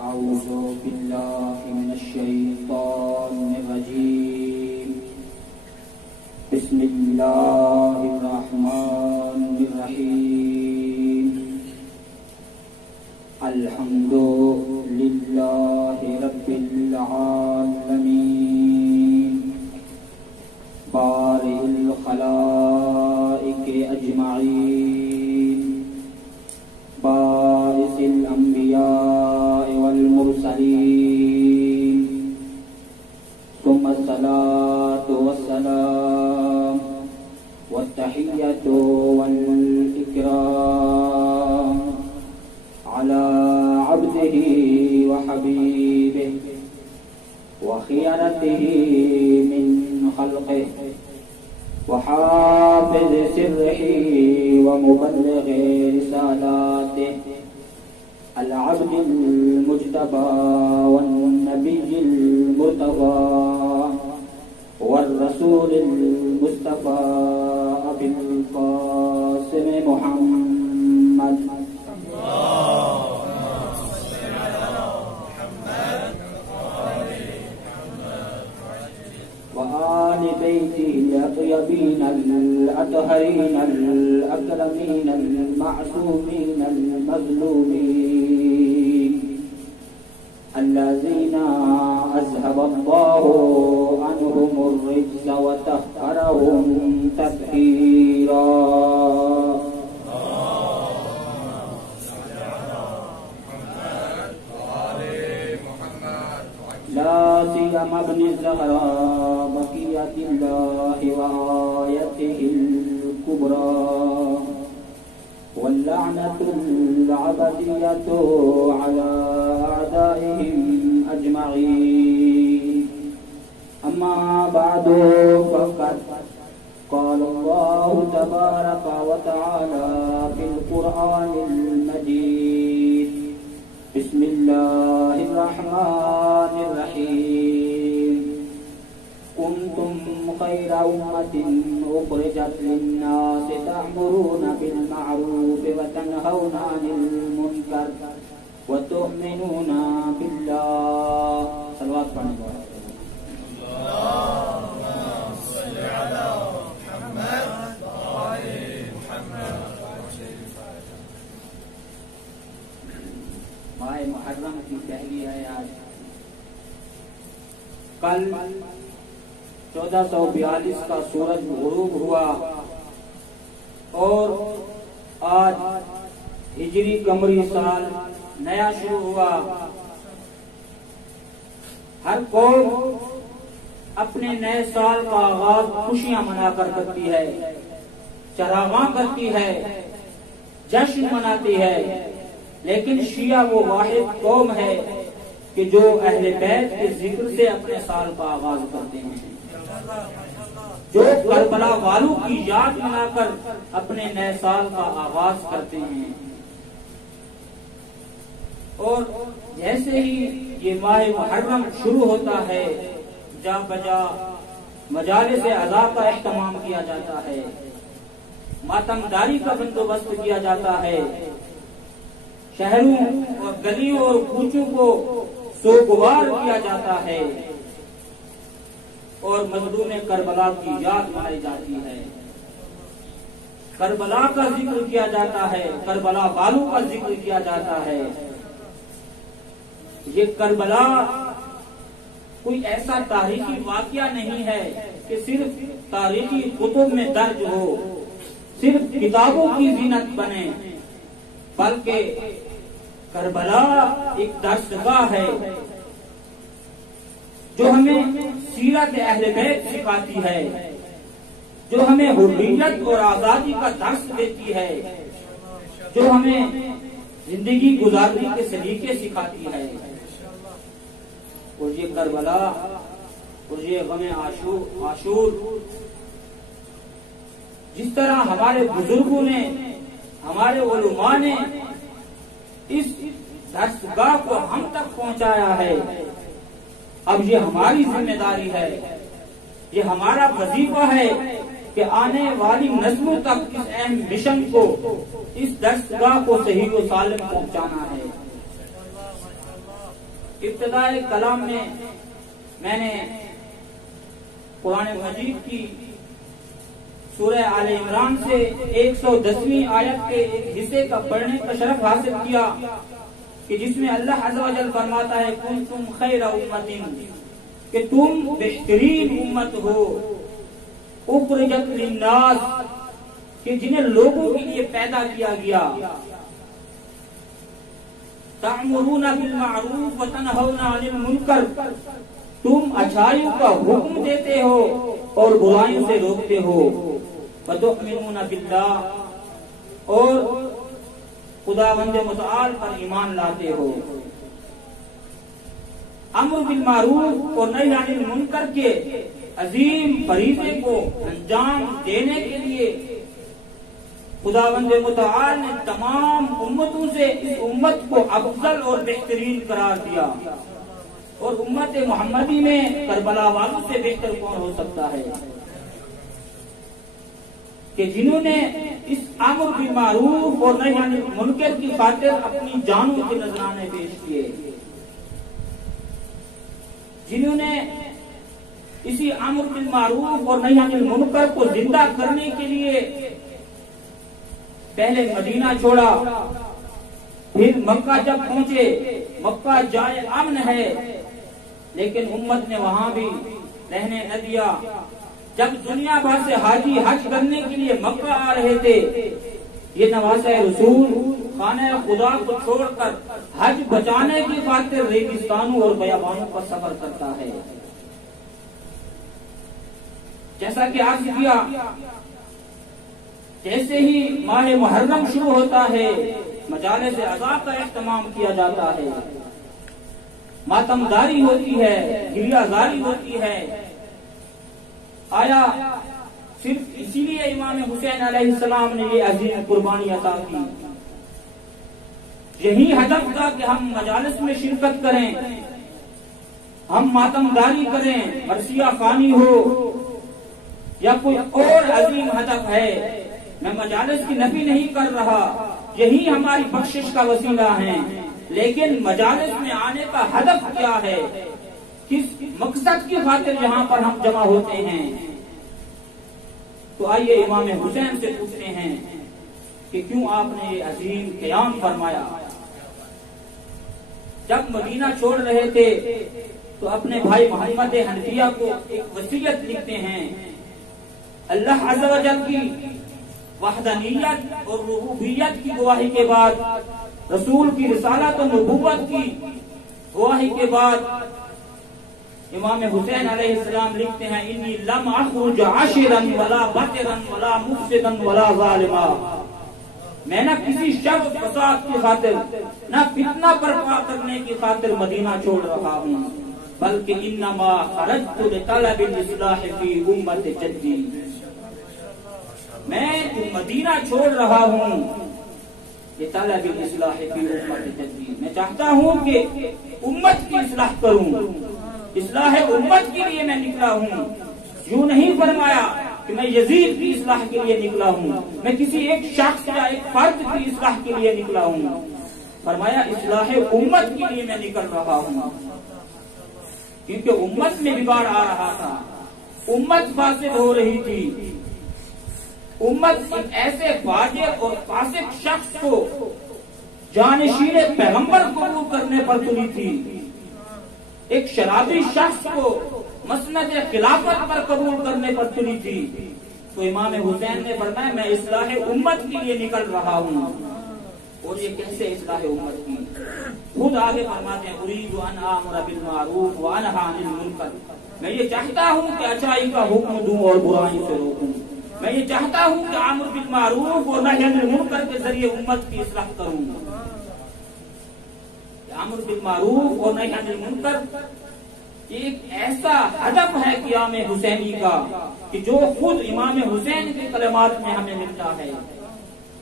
أعوذ بالله من الشيطان الرجيم بسم الله الرحمن الرحيم الحمد لله رب العالمين بارئ الخلائق أجمعين باعث الأنبياء والمرسلين ثم الصلاة والسلام والتحية والإكرام على عبده وحبيبه وخيرته من خلقه وحافظ سره ومبلغ رسالاته العبد المجتبى والنبي المرتضى والرسول المصطفى أبي القاسم محمد وآل بيته الأطيبين الأطهرين الأكرمين المعصومين المظلومين الذين أذهب الله عنهم الرجس وطهرهم تطهيرا لا سيما ابن الزهراء بقية الله وآيته الكبرى واللعنة العبدية على أعدائهم أجمعين أما بعد فقد قال الله تبارك وتعالى في القرآن المجيد بسم الله الرحمن الرحيم كنتم خير أمة أخرجت للناس تأمرون بالمعروف وتنهون عن المنكر وتؤمنون بالله صلوات پڑھیں اللهم صل على محمد وآل محمد. ماہ محرم کی پہلی ہے آج. کل 1442 کا سورج غروب ہوا اور آج ہجری قمری سال نیا شروع ہوا. ہر قوم اپنے نئے سال کا آغاز خوشیاں منا کر کرتی ہے, چراغاں کرتی ہے, جشن مناتی ہے. لیکن شیعہ وہ واحد قوم ہے کہ جو اہل بیت کے ذکر سے اپنے سال کا آغاز کرتے ہیں, جو کربلا والوں کی یاد منا کر اپنے نئے سال کا آغاز کرتے ہیں. اور جیسے ہی یہ ماہ محرم شروع ہوتا ہے جا بجا مجالس عزا کا اہتمام کیا جاتا ہے, ماتمداری کا بندوبست کیا جاتا ہے, شہروں اور گلیوں اور کوچوں کو سوگوار کیا جاتا ہے اور مظلوم کربلا کی یاد منائی جاتی ہے. کربلا کا ذکر کیا جاتا ہے, کربلا والوں کا ذکر کیا جاتا ہے. یہ کربلا کوئی ایسا تاریخی واقعہ نہیں ہے کہ صرف تاریخی کتب میں درج ہو, صرف کتابوں کی زینت بنے, بلکہ کربلا ایک درسگاہ ہے جو ہمیں سیرت اہل بیت سکھاتی ہے, جو ہمیں حریت اور آزادی کا درس دیتی ہے, جو ہمیں زندگی گزارنے کے سلیقے سکھاتی ہے. اور یہ کربلا اور یہ غم عاشور جس طرح ہمارے بزرگوں نے, ہمارے علماء نے اس درسگاہ کو ہم تک پہنچایا ہے, اب یہ ہماری ذمہ داری ہے, یہ ہمارا وظیفہ ہے کہ آنے والی نسلوں تک اس اہم مشن کو, اس درسگاہ کو صحیح و سالم پہنچانا ہے. ابتدائے کلام میں نے قرآن مجید کی سورہ آل عمران سے 110ویں آیت کے ایک حصے کا پڑھنے کا شرف حاصل کیا کہ جس میں اللہ عز و جل فرماتا ہے کنتم خیر امت، کہ تم بہترین امت ہو، اخرجت للناس، کہ جنہیں لوگوں کے لیے پیدا کیا گیا، تأمرون بالمعروف وتنہون عن المنکر، تم اچھائیوں کا حکم دیتے ہو اور برائیوں سے روکتے ہو، وتؤمنون باللہ، اور خداوند متعال پر ایمان لاتے ہو۔ امر بالمعروف اور نہی عن المنکر کے عظیم فریضے کو انجام دینے کے لیے خداوند متعال نے تمام امتوں سے اس امت کو افضل اور بہترین قرار دیا، اور امت محمدی میں کربلا والوں سے بہتر کون ہو سکتا ہے کہ جنہوں نے اس امر بالمعروف اور نہی عن المنکر کی خاطر اپنی جانوں کے نذرانے پیش کیے، جنہوں نے اسی امر بالمعروف اور نہی عن المنکر کو زندہ کرنے کے لیے پہلے مدینہ چھوڑا، پھر مکہ جب پہنچے، مکہ جائے امن ہے لیکن امت نے وہاں بھی رہنے نہ دیا۔ جب دنیا بھر سے حاجی حج کرنے کے لیے مکہ آ رہے تھے، یہ نواسہ رسول خانہ خدا کو چھوڑ کر حج بچانے کی خاطر ریگستانوں اور بیابانوں کا سفر کرتا ہے۔ جیسا کہ عرض کیا، جیسے ہی ماہ محرم شروع ہوتا ہے مجالس عزا کا اہتمام کیا جاتا ہے، ماتمداری ہوتی ہے، گریہ زاری ہوتی ہے۔ آیا صرف اسی لیے امام حسین علیہ السلام نے یہ عظیم قربانی عطا کی؟ یہی ہدف تھا کہ ہم مجالس میں شرکت کریں، ہم ماتمداری کریں، مرثیہ خوانی ہو، یا کوئی اور عظیم ہدف ہے؟ میں مجالس کی نفی نہیں کر رہا، یہی ہماری بخشش کا وسیلہ ہے، لیکن مجالس میں آنے کا ہدف کیا ہے، کس مقصد کی خاطر یہاں پر ہم جمع ہوتے ہیں؟ تو آئیے امام حسین سے پوچھتے ہیں کہ کیوں آپ نے یہ عظیم قیام فرمایا؟ جب مدینہ چھوڑ رہے تھے تو اپنے بھائی محمد حنفیہ کو ایک وصیت لکھتے ہیں، اللہ عز و جل کی وحدانیت اور ربوبیت کی گواہی کے بعد، رسول کی رسالت و نبوت کی گواہی کے بعد، امام حسین علیہ السلام لکھتے ہیں انی لم اخرج عاشرا ولا بطرا ولا مفسدا ولا ظالما، میں نہ کسی شر و فساد کی خاطر، نہ فتنہ برپا کرنے کی خاطر مدینہ چھوڑ رہا ہوں، بلکہ انما خرجت لطلب الاصلاح فی امت جدی، میں جو مدینہ چھوڑ رہا ہوں یہ طلب الاصلاح فی امت جدی، میں چاہتا ہوں کہ امت کی اصلاح کروں، اصلاح امت کے لیے میں نکلا ہوں۔ یوں نہیں فرمایا کہ میں یزید کی اصلاح کے لیے نکلا ہوں، میں کسی ایک شخص یا ایک فرد کی اصلاح کے لیے نکلا ہوں، فرمایا اصلاح امت کے لیے میں نکل رہا ہوں، کیونکہ امت میں بگاڑ آ رہا تھا، امت فاسد ہو رہی تھی، امت ایک ایسے فاجر اور فاسق شخص کو جانشین پیغمبر قبول کرنے پر تلی تھی، ایک شرابی شخص کو مسند خلافت پر قبول کرنے پر تلی تھی۔ تو امام حسین نے فرمایا میں اصلاح امت کے لیے نکل رہا ہوں، اور یہ کیسے اصلاح امت کی؟ خود آگے فرماتے ہیں اريد ان امر بالمعروف وانهى عن المنکر، میں یہ چاہتا ہوں کہ اچھائی کا حکم دوں اور برائی سے روکوں، میں یہ چاہتا ہوں کہ امر بالمعروف اور نہی عن المنکر کے ذریعے امت کی اصلاح کروں۔ امر بالمعروف اور نہی عن المنکر ایک ایسا ہدف ہے قیام حسینی کا کہ جو خود امام حسین کے کلمات میں ہمیں ملتا ہے،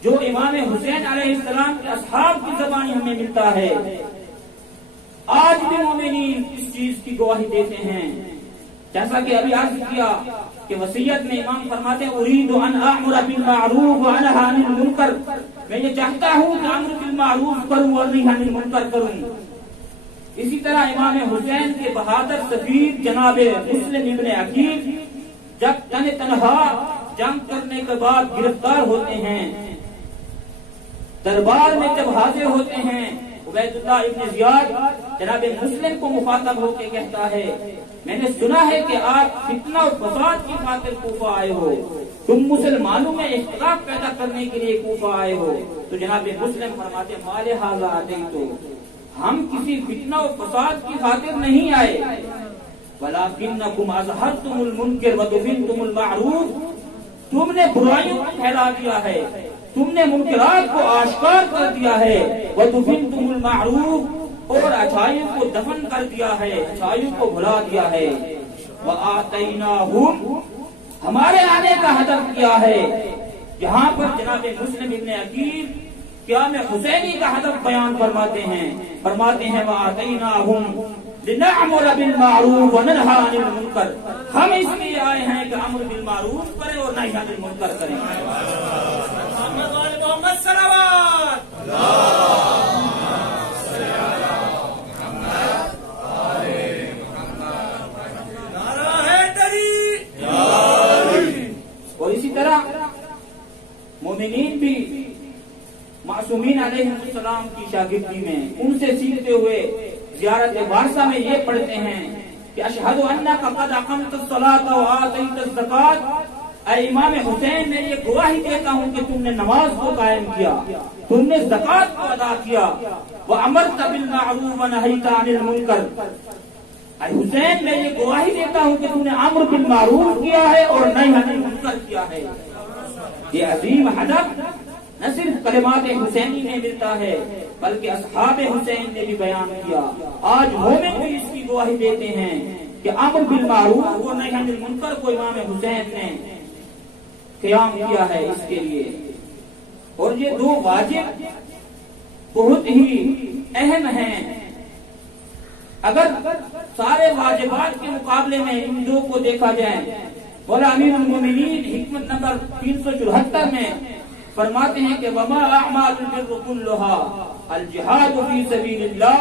جو امام حسین علیہ السلام کے اصحاب کی زبانی ہمیں ملتا ہے۔ آج بھی مومنین اس چیز کی گواہی دیتے ہیں، جیسا کہ ابھی عرض کیا کہ وصیت میں امام فرماتے ہیں اريد ان اامر بالمعروف وانهى عن المنکر، میں یہ چاہتا ہوں کہ امر بالمعروف کروں اور نہی عن المنکر کروں، اسی طرح امام حسین کے بہادر سفیر جناب مسلم ابن عقیل جب تنہا جنگ کرنے کے بعد گرفتار ہوتے ہیں، دربار میں جب حاضر ہوتے ہیں، عبید اللہ ابن زیاد جناب مسلم کو مخاطب ہو کے کہتا ہے میں نے سنا ہے کہ آپ فتنہ اور فساد کی خاطر کوفہ آئے ہو، تم مسلمانوں میں اختلاف پیدا کرنے کے لیے کوفہ آئے ہو۔ تو جناب مسلم فرماتے مال ھذا اتیتو، ہم کسی فتنہ اور فساد کی خاطر نہیں آئے، ولکنکم اظہرتم المنکر ودفنتم المعروف، تم نے برائیوں کو پھیلا دیا ہے، تم نے منکرات کو آشکار کر دیا ہے، وَدُفِنْتُمُ الْمَعْرُوفِ، اور اچھائیوں کو دفن کر دیا ہے، اچھائیوں کو بھلا دیا ہے، وَآتَيْنَاهُمْ، ہمارے آنے کا ہدف کیا ہے۔ یہاں پر جناب مسلم ابن عقیل قیام حسینی کا ہدف بیان فرماتے ہیں وَآتَيْنَاهُمْ لِنَعْمُرَ بِالْمَعْرُوفِ وَنَنْهَى عَنِ الْمُنْكَرِ، ہم اس لیے آئے ہیں کہ امر بالمعروف کریں اور نہی عن المنکر کریں۔ محمد صلوات اور اسی طرح مومنین بھی معصومین علیہ السلام کی شاگردی میں ان سے سیکھتے ہوئے زیارت وارثہ میں یہ پڑھتے ہیں کہ اشہد انک قد اقمت الصلاۃ وآتیت الزکاۃ، اے امام حسین میں یہ گواہی دیتا ہوں کہ تم نے نماز کو قائم کیا، تم نے زکوٰۃ کو ادا کیا، وامرت بالمعروف ونہیت عن المنکر، اے حسین میں یہ گواہی دیتا ہوں کہ تم نے امر بالمعروف کیا ہے اور نہی عن المنکر کیا ہے۔ یہ عظیم ہدف نہ صرف کلمات حسینی میں ملتا ہے بلکہ اصحاب حسین نے بھی بیان کیا۔ آج مومن بھی اس کی گواہی دیتے ہیں کہ امر بالمعروف اور نہی عن المنکر کو امام حسین نے قیام کیا ہے اس کے لیے۔ اور یہ دو واجب بہت ہی اہم ہیں، اگر سارے واجبات کے مقابلے میں ان دو کو دیکھا جائے، مولا امیر المومنین حکمت نمبر 374 میں فرماتے ہیں کہ وما اعمال البر كلها الجهاد في سبيل الله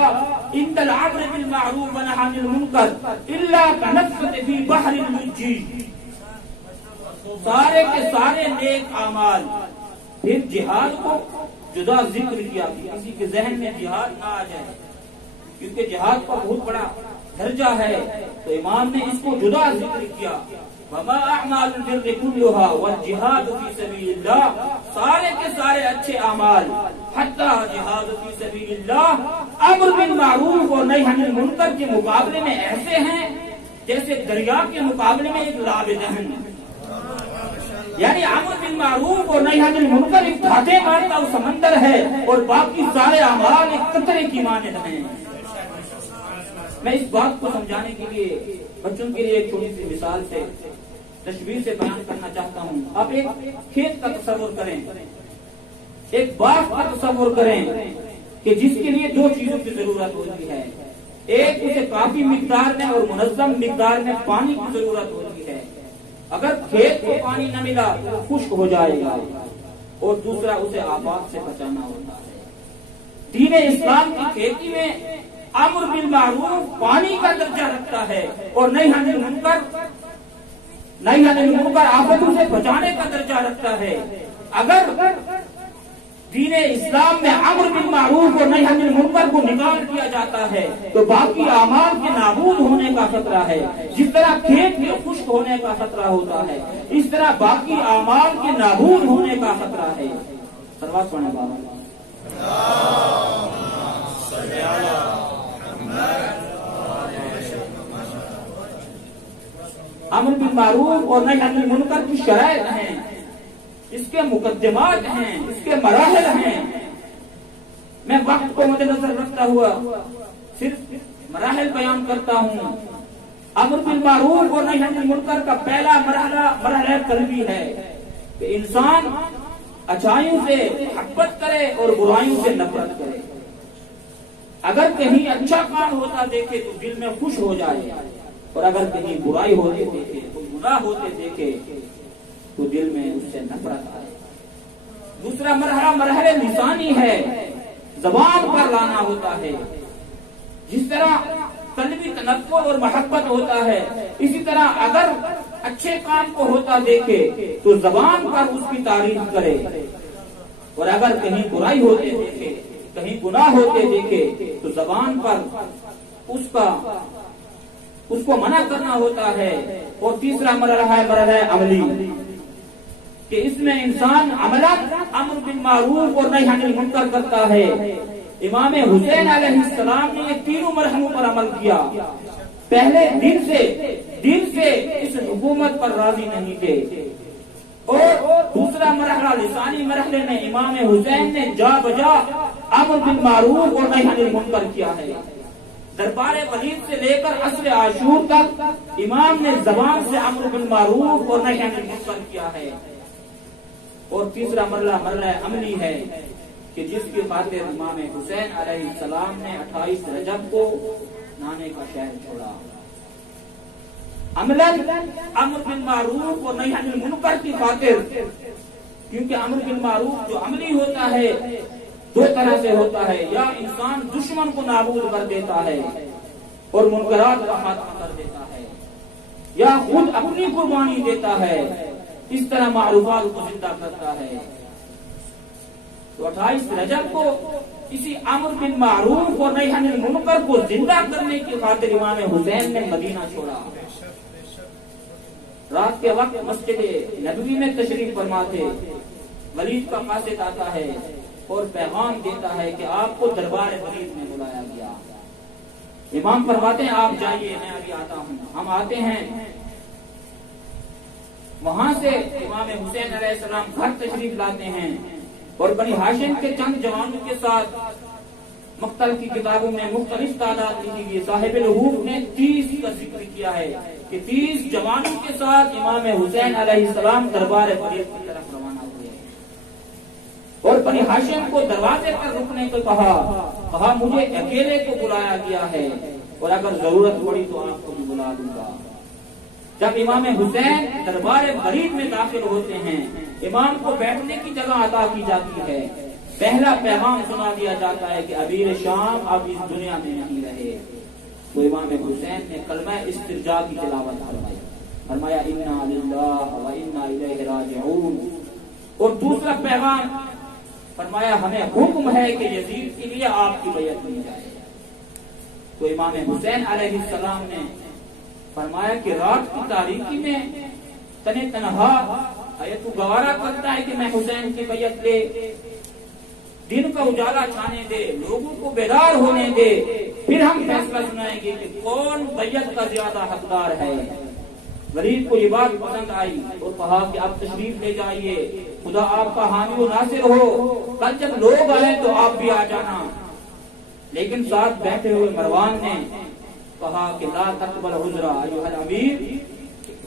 عند الامر بالمعروف والنهي عن المنكر الا كنفس في بحر اللجي، سارے کے سارے نیک اعمال، پھر جہاد کو جدا ذکر کیا کہ کسی کے ذہن میں جہاد نہ آ جائے، کیونکہ جہاد کا بہت بڑا درجہ ہے، تو امام نے اس کو جدا ذکر کیا۔ وما اعمال البر كلها والجهاد في سبيل الله، سارے کے سارے اچھے اعمال حتی جہاد فی سبیل اللہ امر بالمعروف اور نہی عن المنکر کے مقابلے میں ایسے ہیں جیسے دریا کے مقابلے میں ایک لاب دہن، یعنی امر بالمعروف اور نہی عن المنکر ایک دھاتے مارتا وہ سمندر ہے اور باقی سارے اعمال ایک قطرے کی مانند ہیں۔ میں اس بات کو سمجھانے کے لیے بچوں کے لیے ایک چھوٹی سی مثال سے تشبیہ سے بیان کرنا چاہتا ہوں۔ آپ ایک کھیت کا تصور کریں، ایک باغ کا تصور کریں کہ جس کے لیے دو چیزوں کی ضرورت ہوتی ہے، ایک اسے کافی مقدار میں اور منظم مقدار میں پانی کی ضرورت ہوتی ہے، اگر کھیت کو پانی نہ ملا تو وہ خشک ہو جائے گا، اور دوسرا اسے آفات سے بچانا ہوتا ہے۔ دین اسلام کی کھیتی میں امر بالمعروف پانی کا درجہ رکھتا ہے اور نہی عن المنکر آفتوں سے بچانے کا درجہ رکھتا ہے۔ اگر دین اسلام میں امر بالمعروف اور نہی عن المنکر کو نکال دیا جاتا ہے تو باقی اعمال کے نابود ہونے کا خطرہ ہے۔ جس طرح کھیت کے خشک ہونے کا خطرہ ہوتا ہے، اس طرح باقی اعمال کے نابود ہونے کا خطرہ ہے۔ سروات پڑھنے بابا امر بالمعروف اور نہی عن المنکر کی شرائط ہیں، اس کے مقدمات ہیں، اس کے مراحل ہیں۔ میں وقت کو مد نظر رکھتا ہوا صرف مراحل بیان کرتا ہوں۔ امر بالمعروف اور نہی عن المنکر کا پہلا مرحلہ قلبی ہے کہ انسان اچھائیوں سے محبت کرے اور برائیوں سے نفرت کرے۔ اگر کہیں اچھا کام ہوتا دیکھے تو دل میں خوش ہو جائے، اور اگر کہیں برائی ہوتے دیکھے، کوئی گناہ ہوتے دیکھے تو دل میں اس سے نفرت آئے۔ دوسرا مرحلہ لسانی ہے، زبان پر لانا ہوتا ہے جس طرح قلبی تنفر اور محبت ہوتا ہے، اسی طرح اگر اچھے کام کو ہوتا دیکھے تو زبان پر اس کی تعریف کرے، اور اگر کہیں برائی ہوتے دیکھے، کہیں گناہ ہوتے دیکھے تو زبان پر اس کو منع کرنا ہوتا ہے۔ اور تیسرا مرحلہ ہے مرحلہ عملی، کہ اس میں انسان عملاً امر بالمعروف اور نہی عن المنکر کرتا ہے۔ امام حسین علیہ السلام نے یہ تینوں مرحلوں پر عمل کیا۔ پہلے دل سے اس حکومت پر راضی نہیں تھے، اور دوسرا مرحلہ لسانی مرحلے میں امام حسین نے جا بجا امر بالمعروف اور نہی عن المنکر کیا ہے۔ دربار ولید سے لے کر عصر عاشور تک امام نے زبان سے امر بالمعروف اور نہی عن المنکر کیا ہے۔ اور تیسرا مرحلہ عملی ہے، کہ جس کی خاطر امام حسین علیہ السلام نے 28 رجب کو نانے کا شہر چھوڑا۔ عملاً امر بالمعروف اور نہی عن المنکر کی خاطر، کیونکہ امر بالمعروف جو عملی ہوتا ہے دو طرح سے ہوتا ہے، یا انسان دشمن کو نابود کر دیتا ہے اور منکرات کا خاتمہ کر دیتا ہے، یا خود اپنی قربانی دیتا ہے، اس طرح معروفات کو زندہ کرتا ہے۔ تو 28 رجب کو اسی امر بالمعروف اور نہی عن المنکر کو زندہ کرنے کی خاطر امام حسین نے مدینہ چھوڑا۔ رات کے وقت مسجد نبوی میں تشریف فرما تھے، ولید کا قاصد آتا ہے اور پیغام دیتا ہے کہ آپ کو دربار ولید میں بلایا گیا۔ امام فرماتے ہیں آپ جائیے، میں ابھی آتا ہوں۔ ہم آتے ہیں، وہاں سے امام حسین علیہ السلام گھر تشریف لاتے ہیں، اور بنی ہاشم کے چند جوانوں کے ساتھ مختلف کی کتابوں میں مختلف تعداد لکھی گئی۔ صاحب الحوف نے 30 کا ذکر کیا ہے کہ 30 جوانوں کے ساتھ امام حسین علیہ السلام دربار ولید کی طرف روانہ ہوئے، اور بنی ہاشم کو دروازے پر رکنے کو کہا مجھے اکیلے کو بلایا گیا ہے، اور اگر ضرورت پڑی تو آپ کو بھی بلا دوں گا۔ جب امام حسین دربار ولید میں داخل ہوتے ہیں، امام کو بیٹھنے کی جگہ عطا کی جاتی ہے۔ پہلا پیغام سنا دیا جاتا ہے کہ امیر شام اب اس دنیا میں نہیں رہے۔ تو امام حسین نے کلمہ استرجاع کی تلاوت فرمایا انا للہ و انا الیہ راجعون۔ اور دوسرا پیغام فرمایا ہمیں حکم ہے کہ یزید کے لیے آپ کی بیعت کی جائے۔ تو امام حسین علیہ السلام نے فرمایا کہ رات کی تاریکی میں تنہا تو گوارا کرتا ہے کہ میں حسین کی بیعت لے، دن کا اجالا چھانے دے، لوگوں کو بیدار ہونے دے، پھر ہم فیصلہ سنائیں گے کہ کون بیعت کا زیادہ حقدار ہے۔ ولید کو یہ بات پسند آئی اور کہا کہ اب تشریف لے جائیے، خدا آپ کا حامی و ناصر ہو، کل جب لوگ آئے تو آپ بھی آ جانا۔ لیکن ساتھ بیٹھے ہوئے مروان نے کہا کہ لا تقبل عذرا ایھا الامیر،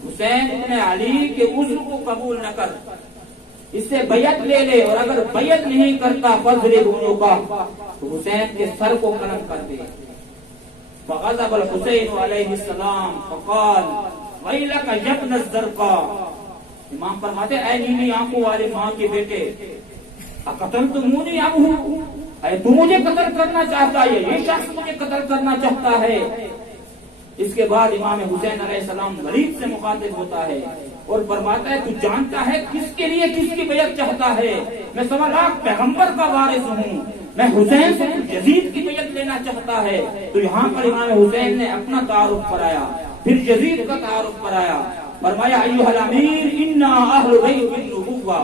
حسین ابن علی کے عذر کو قبول نہ کر، اس سے بیعت لے لے، اور اگر بیعت نہیں کرتا فضرب عنقہ، تو حسین کے سر کو قلم کر دے۔ فغضب الحسین علیہ السلام فقال ویلک یا ابن الزرقاء، امام فرماتے اے نیلی آنکھوں والے ماں کے بیٹے، اقتلتمونی ام ہو، اے تو مجھے قتل کرنا چاہتا ہے، یہ شخص مجھے قتل کرنا چاہتا ہے۔ اس کے بعد امام حسین علیہ السلام ولید سے مخاطب ہوتا ہے اور فرماتا ہے تو جانتا ہے کس کے لیے کس کی بیعت چاہتا ہے؟ میں 1.25 پیغمبر کا وارث ہوں، میں حسین سے یزید کی بیعت لینا چاہتا ہے۔ تو یہاں پر امام حسین نے اپنا تعارف کرایا، پھر یزید کا تعارف کرایا، فرمایا ایھا الامیر انا اہل بیت النبوہ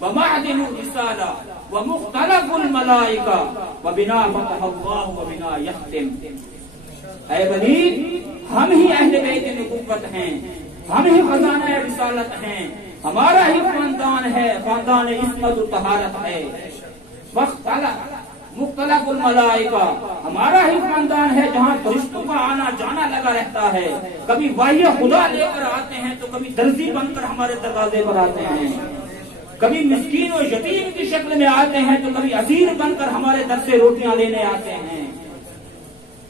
ومعدن الرسالہ ومختلف الملائکہ وبنا فتح اللہ وبنا یختم۔ اے ولید، ہم ہی اہل بیت نبوت ہیں، ہم ہی خزانہ رسالت ہیں، ہمارا ہی خاندان ہے، خاندان عصمت و طہارت ہے۔ مختلف الملائکہ، ہمارا ہی خاندان ہے جہاں فرشتوں کا آنا جانا لگا رہتا ہے، کبھی وحی خدا لے کر آتے ہیں تو کبھی درزی بن کر ہمارے دروازے پر آتے ہیں، کبھی مسکین و یتیم کی شکل میں آتے ہیں تو کبھی اسیر بن کر ہمارے در سے روٹیاں لینے آتے ہیں۔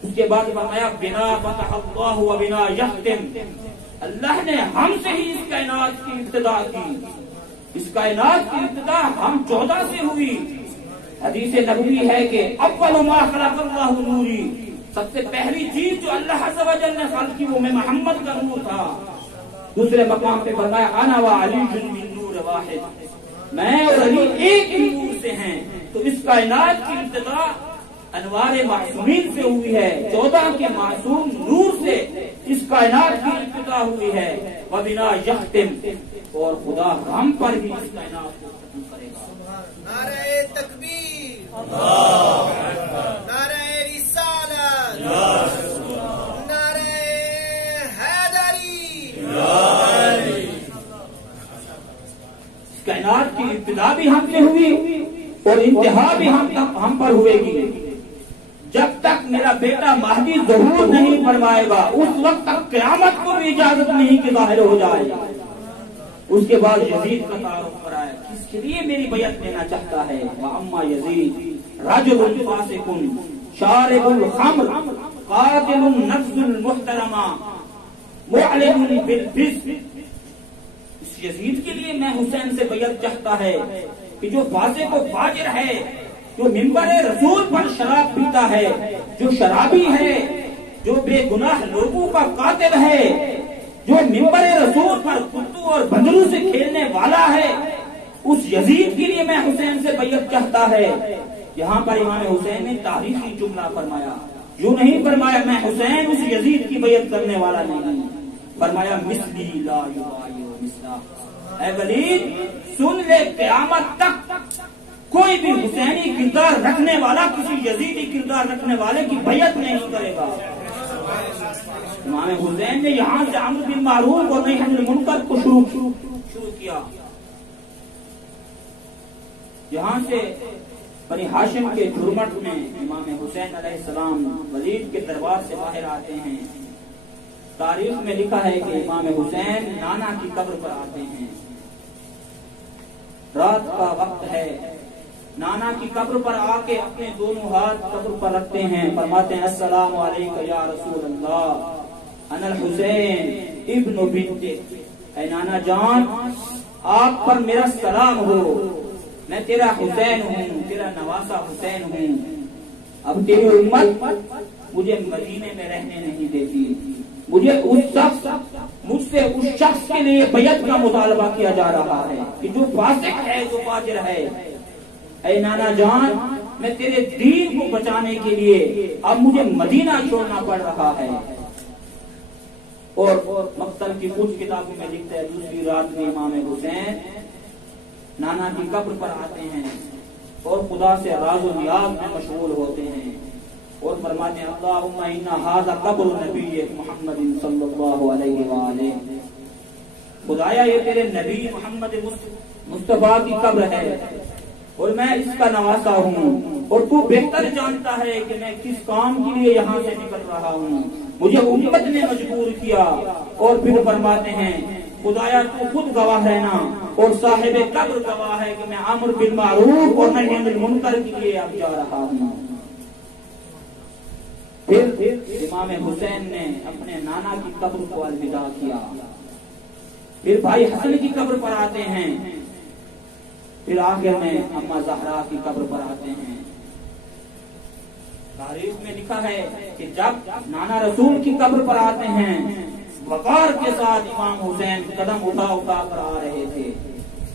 اس کے بعد فرمایا بنا فتح اللہ و بنا یختم، اللہ نے ہم سے ہی اس کائنات کی ابتدا کی، اس کائنات کی ابتدا ہم 14 سے ہوئی۔ حدیث نبوی ہے کہ اول ما خلق اللہ نوری سب سے پہلی چیز جو اللہ عز و جل نے خلق کی وہ میں محمد کا نور تھا. دوسرے مقام پہ فرمایا انا وعلی من نور واحد, میں اور علی ایک ہی نور سے ہیں. تو اس کائنات کی ابتدا انوار معصومین سے ہوئی ہے, 14 کے معصوم نور سے اس کائنات کی ابتدا ہوئی ہے. وبنا یختم, اور خدا ہم پر بھی اس کائنات کو ختم کرے گا. نعرہ تکبیر, نعرہ رسالت, نعرہ حیدری. اس کائنات کی ابتدا بھی ہم سے ہوئی اور انتہا بھی ہم پر ہوئے گی. جب تک میرا بیٹا مہدی ظہور نہیں فرمائے گا اس وقت تک قیامت کو بھی اجازت نہیں کہ ظاہر ہو جائے. اس کے بعد یزید کا تعارف کرائے, اس کے لیے میری بیعت لینا چاہتا ہے. واما یزید رجل فاسق شارب الخمر قاتل النفس المحترمہ معلم بالفسق. اس یزید کے لیے میں حسین سے بیعت چاہتا ہے کہ جو فاسق و فاجر ہے, جو ممبر رسول پر شراب پیتا ہے, جو شرابی ہے, جو بے گناہ لوگوں کا قاتل ہے, جو ممبر رسول پر کتوں اور بندروں سے کھیلنے والا ہے, اس یزید کے لیے میں حسین سے بیعت چاہتا ہے. یہاں پر امام حسین نے تاریخی جملہ فرمایا, یوں نہیں فرمایا میں حسین اس یزید کی بیعت کرنے والا نہیں, فرمایا مثلی لا یبایع مثلا. اے ولید سن لے, قیامت تک کوئی بھی حسینی کردار رکھنے والا کسی یزیدی کردار رکھنے والے کی بیعت نہیں کرے گا. امام حسین نے یہاں سے امر بالمعروف اور نہی عن المنکر کو شروع کیا. یہاں سے بنی ہاشم کے جھرمٹ میں امام حسین علیہ السلام ولید کے دربار سے باہر آتے ہیں. تاریخ میں لکھا ہے کہ امام حسین نانا کی قبر پر آتے ہیں. رات کا وقت ہے, نانا کی قبر پر آ کے اپنے دونوں ہاتھ قبر پر رکھتے ہیں, فرماتے ہیں السلام علیکم یا رسول اللہ, انا الحسین ابن بنت. اے نانا جان آپ پر میرا سلام ہو, میں تیرا حسین ہوں, تیرا نواسا حسین ہوں. اب تیری امت مجھے مدینے میں رہنے نہیں دیتی, مجھے مجھ سے اس شخص کے لیے بیعت کا مطالبہ کیا جا رہا ہے کہ جو فاسق ہے, جو فاجر ہے. اے نانا جان میں تیرے دین کو بچانے کے لیے اب مجھے مدینہ چھوڑنا پڑ رہا ہے. اور مقتل کی کچھ کتابوں میں لکھتا ہے دوسری رات میں امام حسین نانا کی قبر پر آتے ہیں اور خدا سے راز و نیاز میں مشغول ہوتے ہیں اور فرماتے ہیں اللہم انا ھذا قبر نبی محمد صلی اللہ علیہ وآلہ. خدایا یہ تیرے نبی محمد مصطفیٰ کی قبر ہے اور میں اس کا نواسا ہوں, اور تو بہتر جانتا ہے کہ میں کس کام کے لیے یہاں سے نکل رہا ہوں. مجھے امت نے مجبور کیا. اور پھر فرماتے ہیں خدایا تو خود گواہ رہنا اور صاحب قبر گواہ ہے کہ میں امر بالمعروف اور نہی عن المنکر کے لیے اب جا رہا ہوں. پھر امام حسین نے اپنے نانا کی قبر کو الوداع کیا. پھر بھائی حسن کی قبر پر آتے ہیں, پھر آخر میں اما زہرا کی قبر پر آتے ہیں. تاریخ میں لکھا ہے کہ جب نانا رسول کی قبر پر آتے ہیں وقار کے ساتھ امام حسین قدم اٹھا اٹھا کر آ رہے تھے.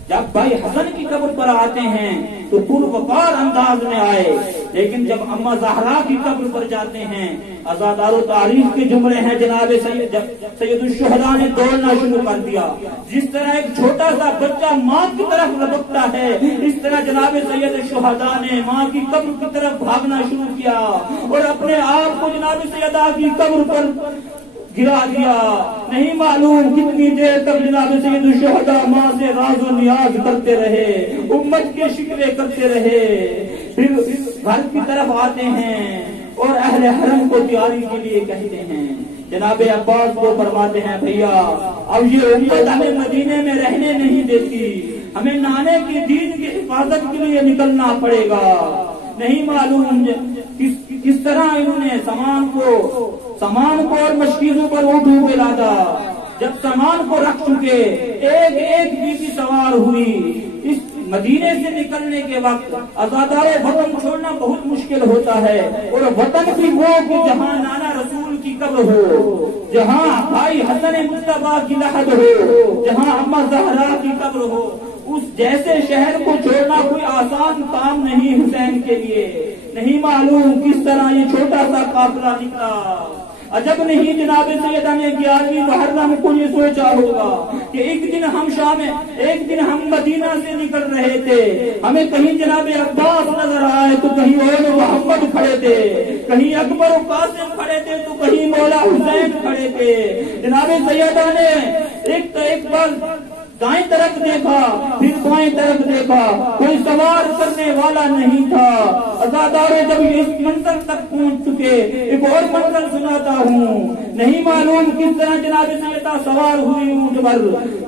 جب بھائی حسن کی قبر پر آتے ہیں تو پر وقار انداز میں آئے, لیکن جب اما زہرا کی قبر پر جاتے ہیں ازادار و تاریخ کے جملے ہیں جناب سید الشہداء نے دوڑنا شروع کر دیا. جس طرح ایک چھوٹا سا بچہ ماں کی طرف لپکتا ہے اس طرح جناب سید الشہداء نے ماں کی قبر کی طرف بھاگنا شروع کیا اور اپنے آپ کو جناب سیدہ کی قبر پر گرا دیا. نہیں معلوم کتنی دیر تک جناب سید الشہداء ماں سے راز و نیاز کرتے رہے, امت کے شکوے کرتے رہے. پھر گھر کی طرف آتے ہیں اور اہل حرم کو تیاری کے لیے کہتے ہیں. جناب عباس کو فرماتے ہیں بھیا اب یہ امت ہمیں مدینے میں رہنے نہیں دیتی, ہمیں نانے کی دین کی حفاظت کے لیے نکلنا پڑے گا. نہیں معلوم کس طرح انہوں نے سامان کو اور مشکیزوں پر اٹھو کے لادا. جب سامان کو رکھ چکے ایک ایک بیوی سوار ہوئی, اس مدینے سے نکلنے کے وقت آزادار وطن چھوڑنا بہت مشکل ہوتا ہے، اور وطن بھی وہ کہ جہاں نانا رسول کی قبر ہو، جہاں بھائی حسن مصطفیٰ کی لحد ہو، جہاں اماں زہرا کی قبر ہو، اس جیسے شہر کو چھوڑنا کوئی آسان کام نہیں حسین کے لیے۔ نہیں معلوم کس طرح یہ چھوٹا سا قافلہ نکلا۔ عجب نہیں جناب سیدہ نے 11ویں محرم کو یہ سوچا ہوگا کہ ایک دن ہم مدینہ سے نکل رہے تھے، ہمیں کہیں جناب عباس نظر آئے تو کہیں اور محمد کھڑے تھے، کہیں اکبر و قاسم کھڑے تھے تو کہیں مولا حسین کھڑے تھے۔ جناب سیدہ نے ایک بار دائیں طرف دیکھا، پھر بائیں طرف دیکھا، کوئی سوار کرنے والا نہیں تھا۔ عزادارے جب اس منزل تک پہنچ چکے، ایک اور منزل سناتا ہوں، نہیں معلوم کس طرح جناب سیدہ سوار ہوئی اونٹ پر۔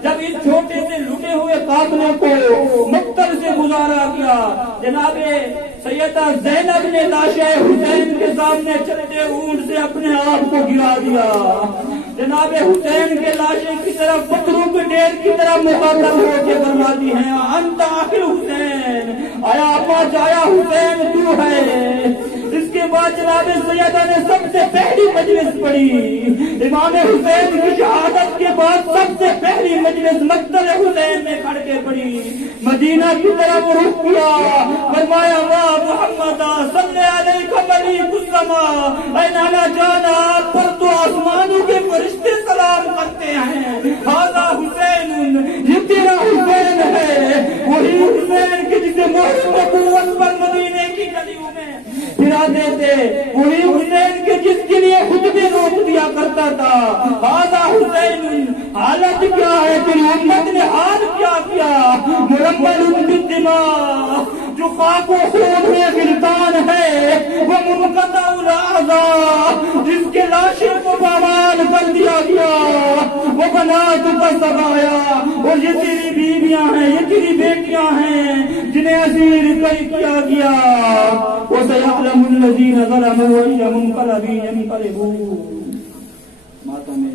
جب اس چھوٹے سے لٹے ہوئے قافلے کو مقتل سے گزارا گیا، جناب سیدہ زینب نے لاش حسین کے سامنے چلتے اونٹ سے اپنے آپ کو گرا دیا۔ جناب حسین کے لاشیں کی طرف پتھروں کے ڈھیر کی طرح مقابلہ ہو کے فرماتی ہیں، انت آخر حسین، آیا اپا جایا حسین تو ہے۔ اس کے بعد جناب سیدہ نے سب سے پہلی مجلس پڑھی، امام حسین کی شہادت کے بعد سب سے پہلی مجلس مقتل حسین میں کھڑ کے پڑھی، مدینہ کی طرف رخ کیا، فرمایا واہ محمد صلی علیہ ملیک السماء، اے نانا جانا آپ پر تو آسمانوں کے فرشتے سلام کرتے ہیں، ہذا حسین، یہ تیرا حسین ہے، وہی حسین کے جسے مہر نبوت پر مدینے کی گلیوں میں پھراتے تھے، وہی حسین کے جس کے لیے خطبے روک دیا کرتا تھا، ہذا حسین، حالت کیا ہے تیری امت نے، حال کیا کیا، مرمل بالدماء، جو خاک و خون میں گرفتار ہے، وہ منقطع الاعضاء، جس کے لاشیں کو بوال کر دیا گیا، وہ بنات کا سبایا، اور یہ تیری بیویاں ہیں، یہ تیری بیٹیاں ہیں جنہیں اسیر کیا گیا، وَسَيَعْلَمُ الَّذِينَ ظَلَمُوا وَأَيَّ مُنقَلَبٍ يَنقَلِبُونَ۔ ماتم